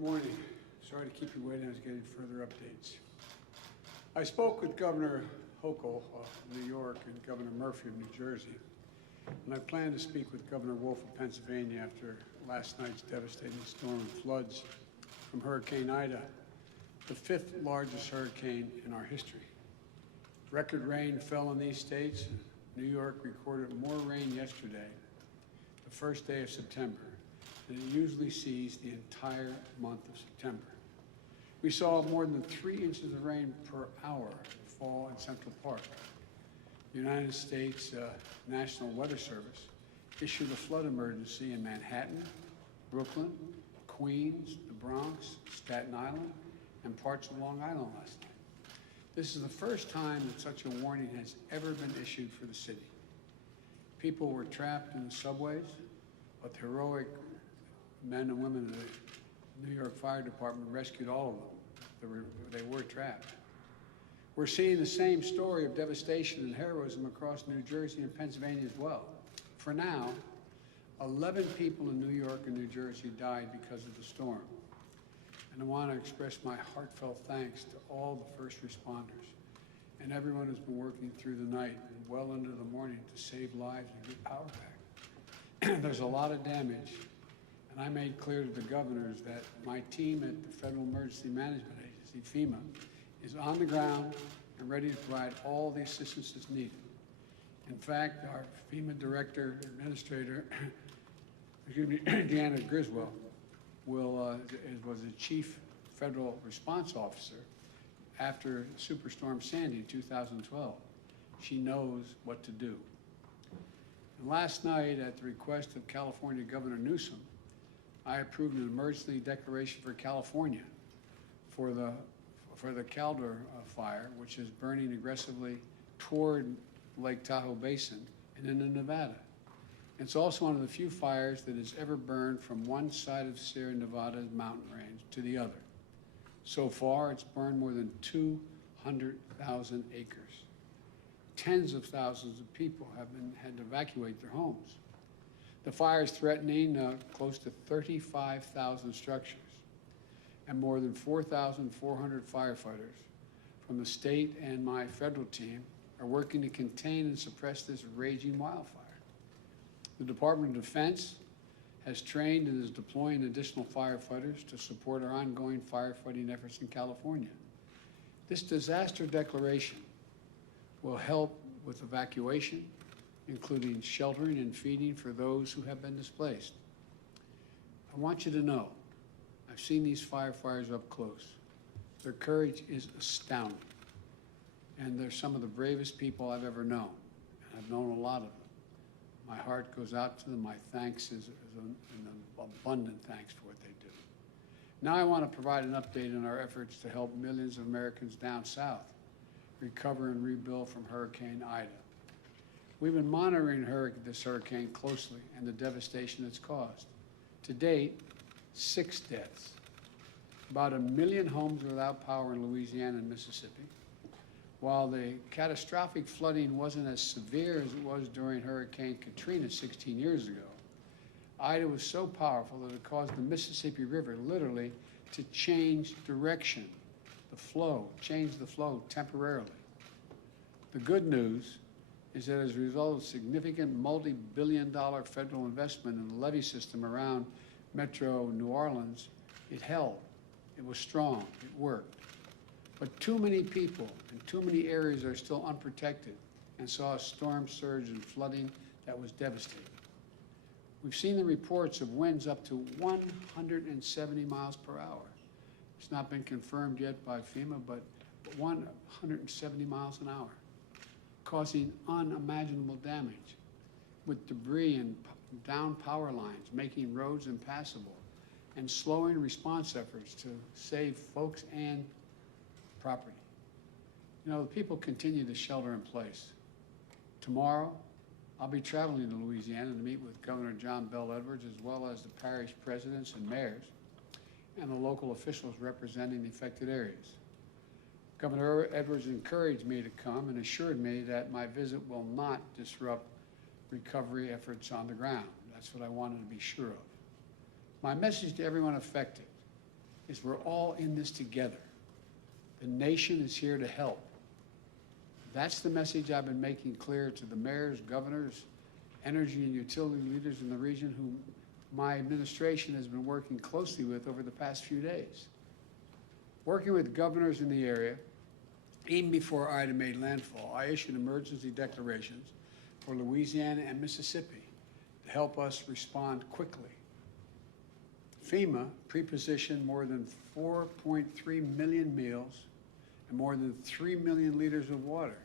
Good morning. Sorry to keep you waiting. I was getting further updates. I spoke with Governor Hochul of New York and Governor Murphy of New Jersey, and I plan to speak with Governor Wolf of Pennsylvania after last night's devastating storm and floods from Hurricane Ida, the fifth largest hurricane in our history. Record rain fell in these states. New York recorded more rain yesterday, the first day of September, than it usually sees the entire month of September. We saw more than 3 inches of rain per hour fall in Central Park. The United States National Weather Service issued a flood emergency in Manhattan, Brooklyn, Queens, the Bronx, Staten Island, and parts of Long Island last night. This is the first time that such a warning has ever been issued for the city. People were trapped in the subways, but the heroic men and women of the New York Fire Department rescued all of them. They were trapped. We're seeing the same story of devastation and heroism across New Jersey and Pennsylvania as well. For now, 11 people in New York and New Jersey died because of the storm. And I want to express my heartfelt thanks to all the first responders and everyone who's been working through the night and well into the morning to save lives and get power back. There's a lot of damage, and I made clear to the governors that my team at the Federal Emergency Management Agency, FEMA, is on the ground and ready to provide all the assistance that's needed. In fact, our FEMA Director Administrator, Deanna Griswold, was the Chief Federal Response Officer after Superstorm Sandy in 2012. She knows what to do. And last night, at the request of California Governor Newsom, I approved an emergency declaration for California for the Caldor fire, which is burning aggressively toward Lake Tahoe Basin and into Nevada. It's also one of the few fires that has ever burned from one side of Sierra Nevada's mountain range to the other. So far, it's burned more than 200,000 acres. Tens of thousands of people have had to evacuate their homes. The fire is threatening close to 35,000 structures, and more than 4,400 firefighters from the state and my federal team are working to contain and suppress this raging wildfire. The Department of Defense has trained and is deploying additional firefighters to support our ongoing firefighting efforts in California. This disaster declaration will help with evacuation, including sheltering and feeding for those who have been displaced. I want you to know, I've seen these firefighters up close. Their courage is astounding. And they're some of the bravest people I've ever known. And I've known a lot of them. My heart goes out to them. My thanks is an abundant thanks for what they do. Now I want to provide an update on our efforts to help millions of Americans down south recover and rebuild from Hurricane Ida. We've been monitoring this hurricane closely and the devastation it's caused. To date, 6 deaths. About 1 million homes without power in Louisiana and Mississippi. While the catastrophic flooding wasn't as severe as it was during Hurricane Katrina 16 years ago, Ida was so powerful that it caused the Mississippi River literally to change direction, change the flow temporarily. The good news is that as a result of significant multi-billion-dollar federal investment in the levee system around Metro New Orleans, it held. It was strong. It worked. But too many people in too many areas are still unprotected and saw a storm surge and flooding that was devastating. We've seen the reports of winds up to 170 miles per hour. It's not been confirmed yet by FEMA, but 170 miles an hour, causing unimaginable damage with debris and down power lines, making roads impassable, and slowing response efforts to save folks and property. You know, the people continue to shelter in place. Tomorrow, I'll be traveling to Louisiana to meet with Governor Bel Edwards, as well as the parish presidents and mayors, and the local officials representing the affected areas. Governor Edwards encouraged me to come and assured me that my visit will not disrupt recovery efforts on the ground. That's what I wanted to be sure of. My message to everyone affected is we're all in this together. The nation is here to help. That's the message I've been making clear to the mayors, governors, energy and utility leaders in the region whom my administration has been working closely with over the past few days. Working with governors in the area, even before Ida made landfall, I issued emergency declarations for Louisiana and Mississippi to help us respond quickly. FEMA pre-positioned more than 4.3 million meals and more than 3 million liters of water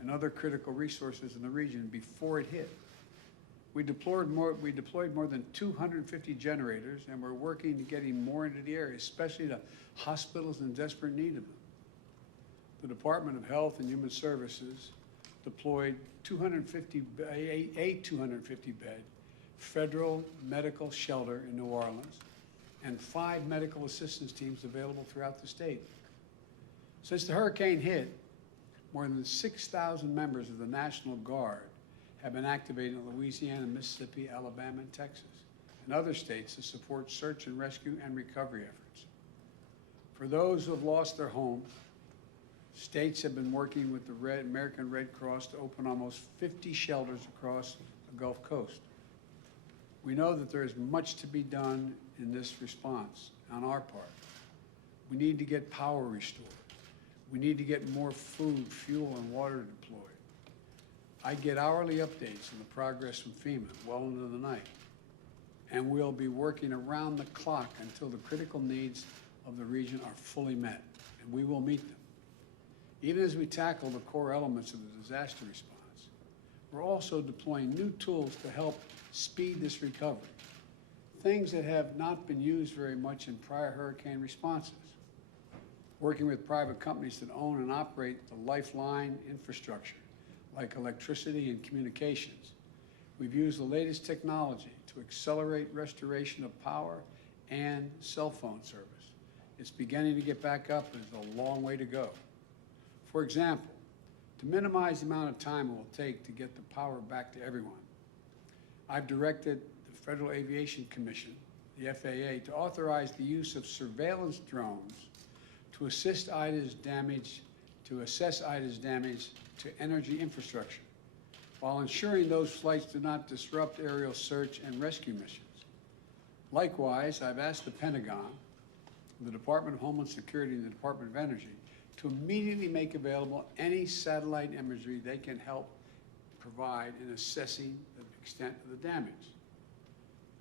and other critical resources in the region before it hit. We deployed more than 250 generators, and we're working to getting more into the area, especially to hospitals in desperate need of them. The Department of Health and Human Services deployed a 250-bed federal medical shelter in New Orleans and 5 medical assistance teams available throughout the state. Since the hurricane hit, more than 6,000 members of the National Guard have been activated in Louisiana, Mississippi, Alabama, and Texas, and other states to support search and rescue and recovery efforts. For those who have lost their homes, states have been working with the American Red Cross to open almost 50 shelters across the Gulf Coast. We know that there is much to be done in this response on our part. We need to get power restored. We need to get more food, fuel, and water deployed. I get hourly updates on the progress from FEMA well into the night, and we'll be working around the clock until the critical needs of the region are fully met, and we will meet them. Even as we tackle the core elements of the disaster response, we're also deploying new tools to help speed this recovery, things that have not been used very much in prior hurricane responses. Working with private companies that own and operate the lifeline infrastructure, like electricity and communications. We've used the latest technology to accelerate restoration of power and cell phone service. It's beginning to get back up, and there's a long way to go. For example, to minimize the amount of time it will take to get the power back to everyone, I've directed the Federal Aviation Commission, the FAA, to authorize the use of surveillance drones to assess Ida's damage to energy infrastructure, while ensuring those flights do not disrupt aerial search and rescue missions. Likewise, I've asked the Pentagon, the Department of Homeland Security, and the Department of Energy to immediately make available any satellite imagery they can help provide in assessing the extent of the damage.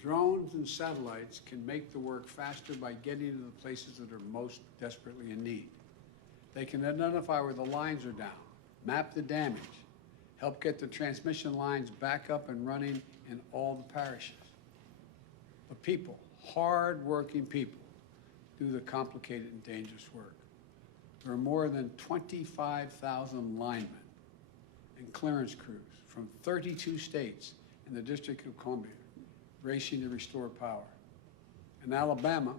Drones and satellites can make the work faster by getting to the places that are most desperately in need. They can identify where the lines are down, map the damage, help get the transmission lines back up and running in all the parishes. But people, hard-working people, do the complicated and dangerous work. There are more than 25,000 linemen and clearance crews from 32 states and the District of Columbia racing to restore power. In Alabama,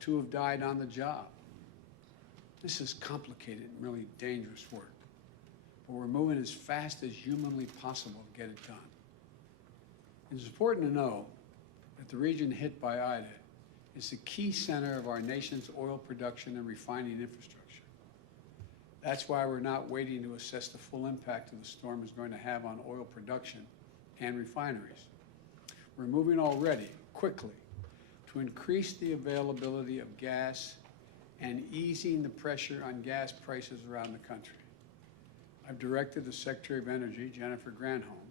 2 have died on the job. This is complicated and really dangerous work, but we're moving as fast as humanly possible to get it done. It's important to know that the region hit by Ida is the key center of our nation's oil production and refining infrastructure. That's why we're not waiting to assess the full impact of the storm is going to have on oil production and refineries. We're moving already, quickly, to increase the availability of gas and easing the pressure on gas prices around the country. I've directed the Secretary of Energy, Jennifer Granholm,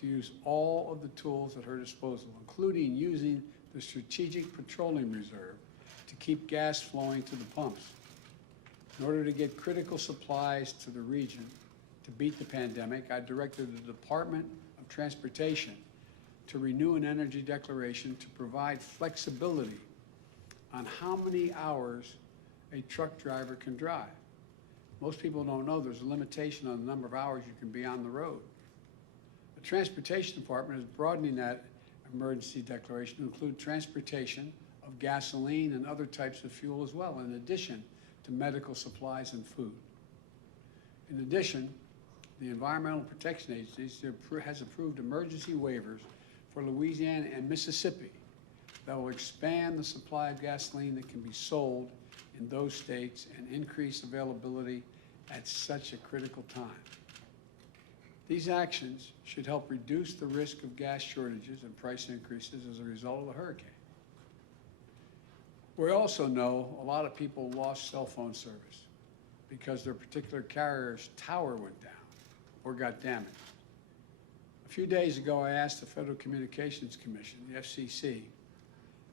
to use all of the tools at her disposal, including using the Strategic Petroleum Reserve to keep gas flowing to the pumps. In order to get critical supplies to the region to beat the pandemic, I directed the Department of Transportation to renew an energy declaration to provide flexibility on how many hours a truck driver can drive. Most people don't know there's a limitation on the number of hours you can be on the road. The Transportation Department is broadening that emergency declaration to include transportation of gasoline and other types of fuel as well, in addition to medical supplies and food. In addition, the Environmental Protection Agency has approved emergency waivers for Louisiana and Mississippi that will expand the supply of gasoline that can be sold in those states and increase availability at such a critical time. These actions should help reduce the risk of gas shortages and price increases as a result of the hurricane. We also know a lot of people lost cell phone service because their particular carrier's tower went down or got damaged. A few days ago, I asked the Federal Communications Commission, the FCC,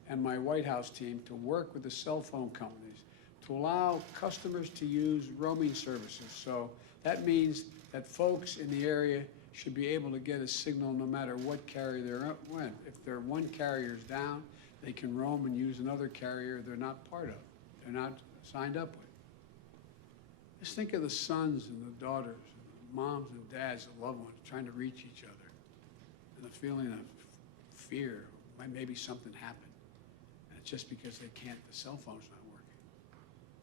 and my White House team to work with the cell phone companies to allow customers to use roaming services. So that means that folks in the area should be able to get a signal no matter what carrier they're in. If their one carrier's down, they can roam and use another carrier they're not part of, they're not signed up with. Just think of the sons and the daughters, and the moms and dads, the loved ones trying to reach each other, and the feeling of fear, maybe something happened, and it's just because they can't, the cell phone's not working.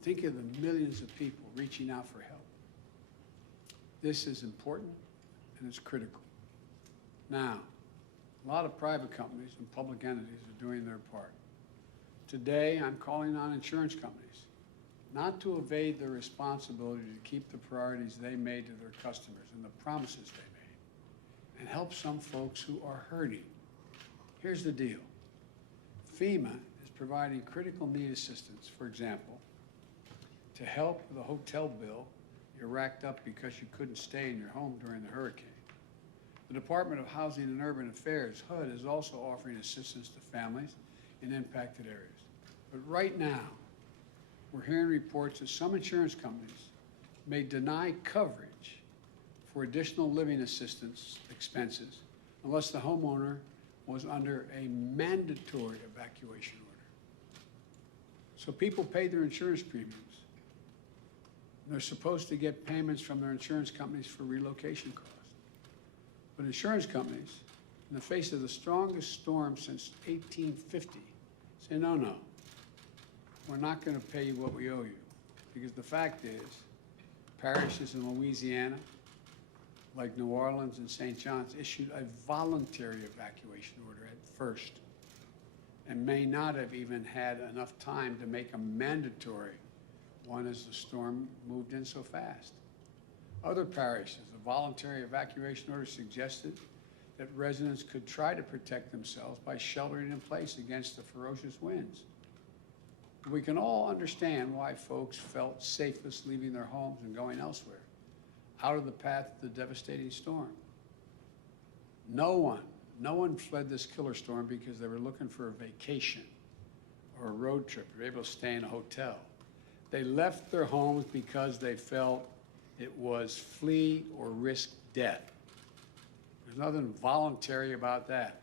Think of the millions of people reaching out for help. This is important and it's critical. Now, a lot of private companies and public entities are doing their part. Today, I'm calling on insurance companies not to evade their responsibility to keep the priorities they made to their customers and the promises they made, and help some folks who are hurting. Here's the deal. FEMA is providing critical need assistance, for example, to help with a hotel bill you're racked up because you couldn't stay in your home during the hurricane. The Department of Housing and Urban Affairs, HUD, is also offering assistance to families in impacted areas. But right now, we're hearing reports that some insurance companies may deny coverage for additional living assistance expenses unless the homeowner was under a mandatory evacuation order. So people pay their insurance premiums. They're supposed to get payments from their insurance companies for relocation costs. But insurance companies, in the face of the strongest storm since 1850, say, no, we're not going to pay you what we owe you. Because the fact is, parishes in Louisiana, like New Orleans and St. John's, issued a voluntary evacuation order at first and may not have even had enough time to make a mandatory one as the storm moved in so fast. Other parishes, a voluntary evacuation order suggested that residents could try to protect themselves by sheltering in place against the ferocious winds. We can all understand why folks felt safest leaving their homes and going elsewhere, out of the path of the devastating storm. No one fled this killer storm because they were looking for a vacation or a road trip, or able to stay in a hotel. They left their homes because they felt it was flee or risk death. There's nothing voluntary about that.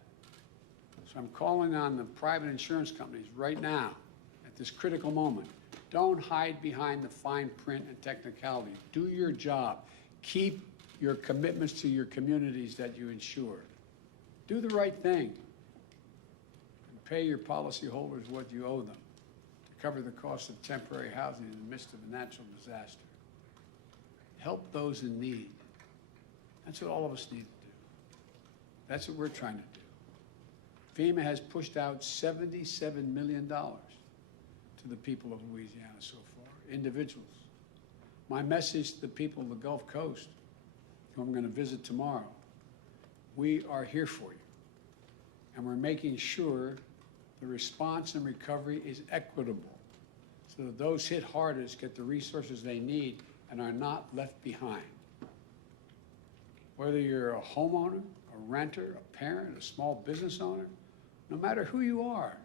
So I'm calling on the private insurance companies right now, at this critical moment. Don't hide behind the fine print and technicality. Do your job. Keep your commitments to your communities that you insure. Do the right thing. And pay your policyholders what you owe them to cover the cost of temporary housing in the midst of a natural disaster. Help those in need. That's what all of us need to do. That's what we're trying to do. FEMA has pushed out $77 million to the people of Louisiana so far, individuals. My message to the people of the Gulf Coast, who I'm going to visit tomorrow, we are here for you. And we're making sure the response and recovery is equitable so that those hit hardest get the resources they need and are not left behind. Whether you're a homeowner, a renter, a parent, a small business owner, no matter who you are,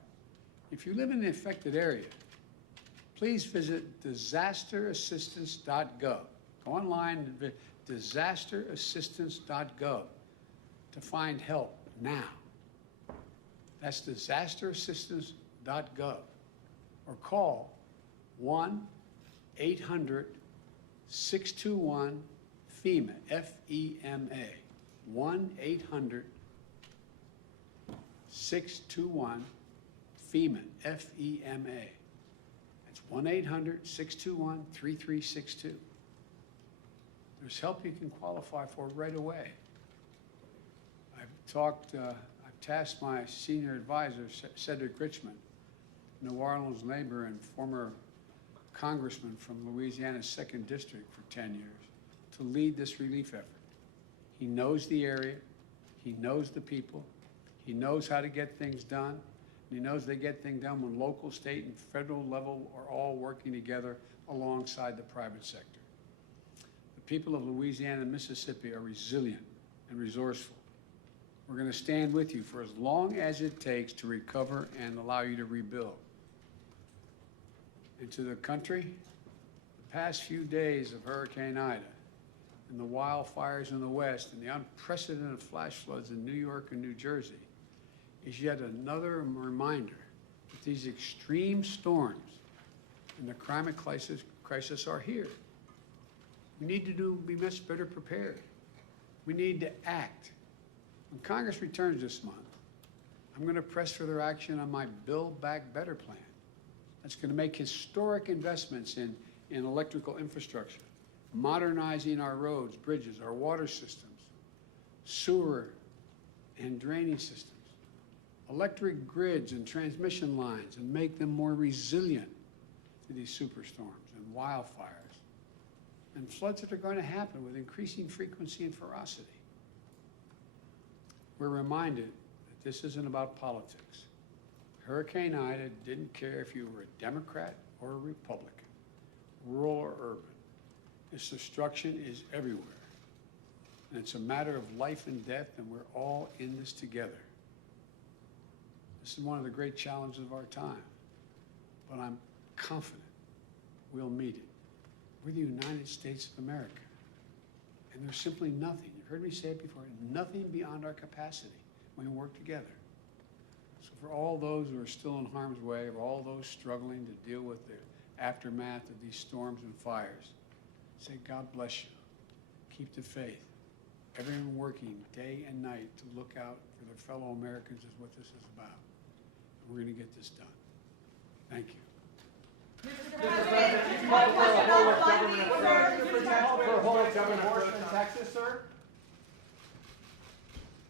if you live in the affected area, please visit disasterassistance.gov. Go online and visit disasterassistance.gov to find help now. That's disasterassistance.gov. Or call 1-800-621-FEMA, F-E-M-A. 1-800-621-FEMA, F-E-M-A. That's 1-800-621-3362. There's help you can qualify for right away. I've tasked my senior advisor, Cedric Richmond, New Orleans neighbor and former congressman from Louisiana's 2nd District for 10 years, to lead this relief effort. He knows the area, he knows the people, he knows how to get things done, and he knows they get things done when local, state, and federal level are all working together alongside the private sector. The people of Louisiana and Mississippi are resilient and resourceful. We're going to stand with you for as long as it takes to recover and allow you to rebuild. And to the country, the past few days of Hurricane Ida and the wildfires in the West and the unprecedented flash floods in New York and New Jersey is yet another reminder that these extreme storms and the climate crisis are here. We need to be much better prepared. We need to act. When Congress returns this month, I'm going to press for their action on my Build Back Better plan. That's going to make historic investments in electrical infrastructure, modernizing our roads, bridges, our water systems, sewer and drainage systems, electric grids and transmission lines, and make them more resilient to these superstorms and wildfires and floods that are going to happen with increasing frequency and ferocity. We're reminded that this isn't about politics. Hurricane Ida didn't care if you were a Democrat or a Republican, rural or urban. This destruction is everywhere. And it's a matter of life and death, and we're all in this together. This is one of the great challenges of our time, but I'm confident we'll meet it. We're the United States of America, and there's simply nothing, you've heard me say it before, nothing beyond our capacity when we work together. So for all those who are still in harm's way, or all those struggling to deal with the aftermath of these storms and fires, say, God bless you. Keep the faith. Everyone working day and night to look out for their fellow Americans is what this is about. And we're going to get this done. Thank you. Mr. President, you called for a whole of government approach in Texas, sir?